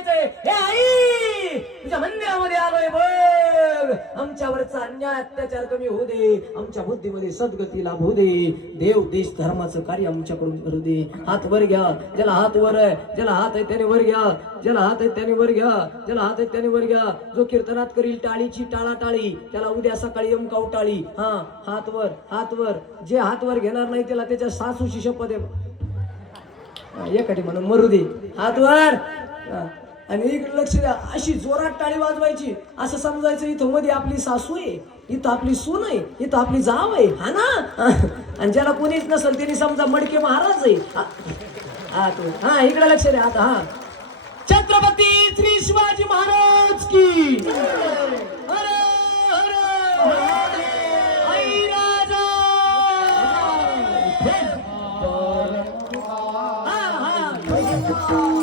सांगायचंय, हे आई तुझ्या मंदिरामध्ये आलोय बघ, आमच्यावरचा अन्याय अत्याचार कमी होऊ दे, आमच्या बुद्धीमध्ये सद्गती लाभू दे, देव देश धर्माचं कार्य आमच्याकडून करू दे. हात वर घ्या, ज्याला हात वर आहे, ज्याला हात आहे त्याने वर घ्या, ज्याला हात आहे त्याने वर घ्या, ज्याला हात आहे त्याने वर घ्या. जो कीर्तनात करील टाळीची टाळाटाळी, त्याला उद्या सकाळी यमकाऊ टाळी. हा, हात वर, हात वर. जे हात वर घेणार नाही त्याला त्याच्या सासूची शपथ आहे, एकाठी म्हणून मरू दे. हात वर. आणि इकडे लक्ष द्या, अशी जोरात टाळी वाजवायची, असं समजायचं इथं मध्ये आपली सासू आहे, इथं आपली सून आहे, इथं आपली जाव आहे, हा ना. आणि ज्याला कोणीच नसेल त्यांनी समजा मडके महाराज आहे. हा, इकडे लक्ष द्या आता. हा, छत्रपती श्री शिवाजी महाराज की. हर हर आई राजा. हा, हा.